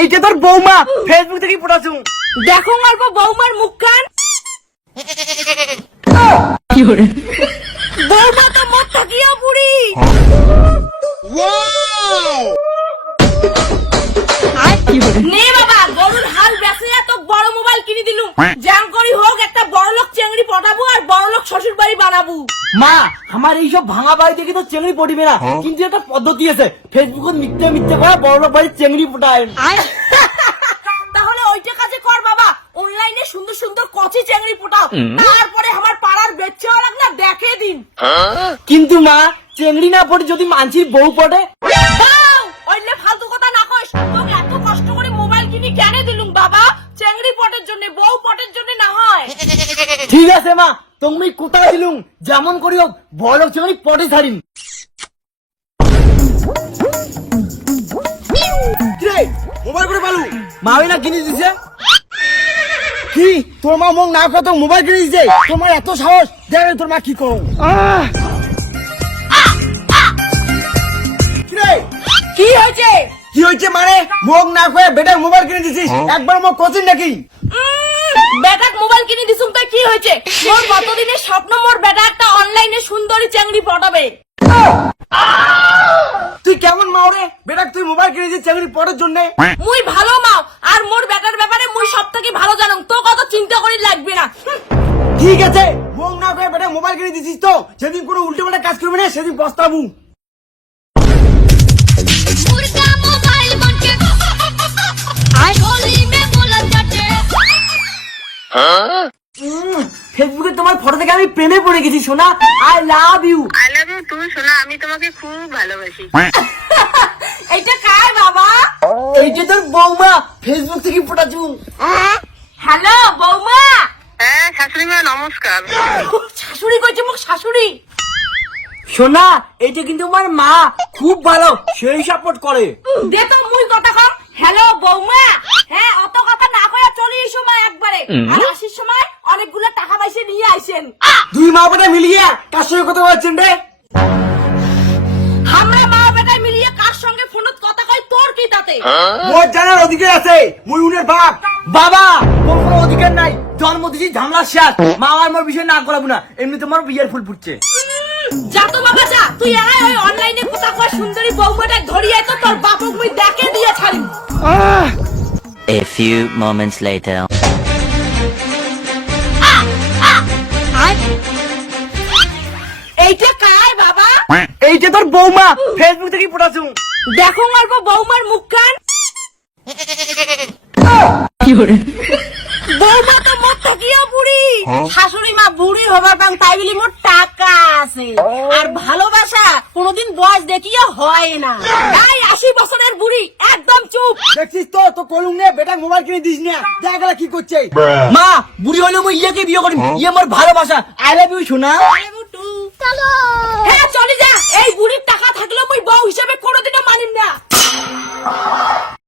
এইটা তোর বৌমা ফেসবুক থেকে পড়াছু। দেখো অল্প বৌমার মুখখান। বৌমা তো মোট থাকিয়া বুড়ি। নে বাবা গরুর হাল বেচে তো বড় মোবাইল কিনে দিলু। জাম করি হোক একটা বড়লোক চেংড়ি পটাবো আর বড়লোক শ্বশুর বাড়ি বানাবো। মা আমার এইসব ভাঙা বাড়ি দেখে তো চেংড়ি পড়িবে না, কিন্তু একটা পদ্ধতি আছে, ফেসবুকে মিথ্যে মিথ্যে করে বড় লোক বাড়ির চেংড়ি পটায়। তাহলে ওইটা কাজে কর বাবা, অনলাইনে সুন্দর সুন্দর কচি চেংড়ি পটাও, তারপরে আমার পাড়ার বেচা লাগনা দেখে দিন। কিন্তু মা চেংড়ি না পড়ে যদি মানসির বউ পড়ে? দাও ওইলে ফালতু কথা না কইস। তোকে এত কষ্ট করে মোবাইল কিনে কেন দিলুম বাবা? চেংড়ি পটের জন্য, বউ পটের জন্য না হয়। ঠিক আছে মা, তুমি কোথায় দিলুম যেমন করি হোক বড় লোক চেংড়ি পটে ছাড়িন। মোবাইল করে পালু মা না কিনে দিছে। কি তোর মা মুখ না কত মোবাইল কিনে দিছে? তোমার এত সাহস, দেখ তোর মা কি করো। কি হয়েছে? কি হয়েছে মানে মুখ না করে বেটার মোবাইল কিনে দিছিস, একবার মুখ কচিন নাকি? বেটাক মোবাইল কিনে দিছুম তাই কি হয়েছে? মোর কতদিনের স্বপ্ন মোর বেটা একটা অনলাইনে সুন্দরী চেংড়ি পটাবে। তুই কেমন মাও রে? বেটাক তুই মোবাইল কিনে দিছিস চেংড়ি পটার জন্য? মুই ভালো মাও আর মোর বেটার ব্যাপারে মুই সব থেকে ভালো জানো, তো কত চিন্তা করি লাগবে না। ঠিক আছে মুখ না করে বেটা মোবাইল কিনে দিছিস তো, যেদিন কোনো উল্টো পাল্টা কাজ করবি না সেদিন পস্তাবু। मुर्गा मोबाइल बनके होली में बोला जाते। ফেসবুকে তোমার ফটো দেখে আমি প্রেমে পড়ে গেছি সোনা। I love you. I love you too সোনা, আমি তোমাকে খুব ভালোবাসি। এইটা কার বাবা? এইটা তোর বৌমা ফেসবুক থেকে পটাছু। হ্যালো বৌমা। হ্যাঁ শাশুড়ি মা নমস্কার। শাশুড়ি কইছে মুখ শাশুড়ি। সোনা এইটা কিন্তু আমার মা, খুব ভালো, সেই সাপোর্ট করে। দে তো মুই কথা কম। হ্যালো বৌমা। হ্যাঁ অত কথা না কইয়া চলে এসো মা একবারে। আর আসির সময় অনেকগুলো টাকা পয়সা নিয়ে আইছেন। দুই মা বেটা মিলিয়ে কার সঙ্গে কথা বলছেন রে? আমরা মা বেটা মিলিয়ে কার সঙ্গে ফোনত কথা কই তোর কি তাতে? মোর জানার অধিকার আছে, মুই উনের বাপ। বাবা মোর কোনো অধিকার নাই, জন্ম দিছি ঝামলা শেষ। মা আর মোর বিষয় না করাবো না, এমনি তোমার বিয়ের ফুল ফুটছে। যা তো বাবা যা, তুই এরাই ওই অনলাইনে কথা কয় সুন্দরী বৌমাটা ধরিয়ে তো তোর বাপক মুই দেখে দিয়ে ছাড়ি। A few moments later. এইটা কার বাবা? এইটা তোর বৌমা ফেসবুক থেকে পটাছু। দেখো অল্প বৌমার মুখখান। বৌমা তো মোট থাকিয়া বুড়ি। শাশুড়ি মা বুড়ি হবার পাং তাই বলি মোট টাকা আছে। আর ভালোবাসা কোনোদিন বয়স দেখিয়া হয় না। তাই 80 বছরের বুড়ি একদম চুপ। দেখছিস তো তো কলুম নে বেটা মোবাইল কিনে দিস না, দেখ গেলা কি করছে। মা বুড়ি হলে মুই ইয়েকে বিয়ে করিম, ইয়ে মোর ভালোবাসা। আই লাভ ইউ সোনা। চলো হ্যাঁ চলে যা। এই বুড়ির টাকা থাকলে মুই বউ হিসেবে কোনোদিন